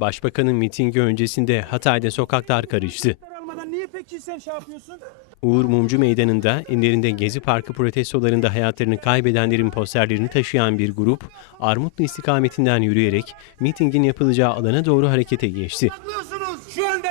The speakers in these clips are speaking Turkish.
Başbakanın mitingi öncesinde Hatay'da sokaklar karıştı. almadan niye peki sen şey yapıyorsun? Uğur Mumcu Meydanı'nda ellerinde Gezi Parkı protestolarında hayatlarını kaybedenlerin posterlerini taşıyan bir grup Armutlu istikametinden yürüyerek mitingin yapılacağı alana doğru harekete geçti. Şu anda.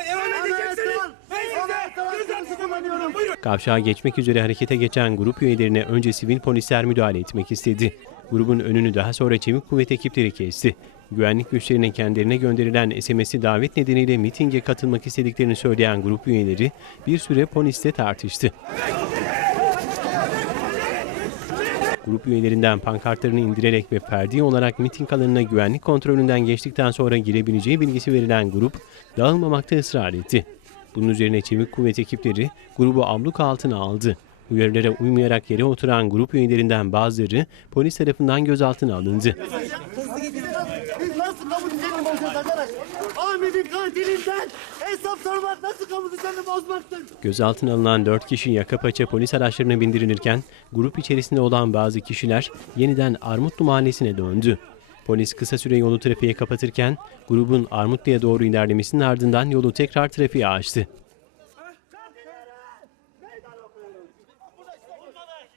Kavşağa geçmek üzere harekete geçen grup üyelerine önce sivil polisler müdahale etmek istedi. Grubun önünü daha sonra çevik kuvvet ekipleri kesti. Güvenlik güçlerine kendilerine gönderilen SMS'i davet nedeniyle mitinge katılmak istediklerini söyleyen grup üyeleri bir süre poliste tartıştı. Grup üyelerinden pankartlarını indirerek ve ferdi olarak miting alanına güvenlik kontrolünden geçtikten sonra girebileceği bilgisi verilen grup dağılmamakta ısrar etti. Bunun üzerine çevik kuvvet ekipleri grubu abluk altına aldı. Uyarılara uymayarak yere oturan grup üyelerinden bazıları polis tarafından gözaltına alındı. Gözaltına alınan 4 kişi yaka paça polis araçlarına bindirilirken grup içerisinde olan bazı kişiler yeniden Armutlu mahallesine döndü. Polis kısa süre yolu trafiğe kapatırken grubun Armutlu'ya doğru ilerlemesinin ardından yolu tekrar trafiğe açtı. Meydan okuyoruz. Burada işte kurmalar.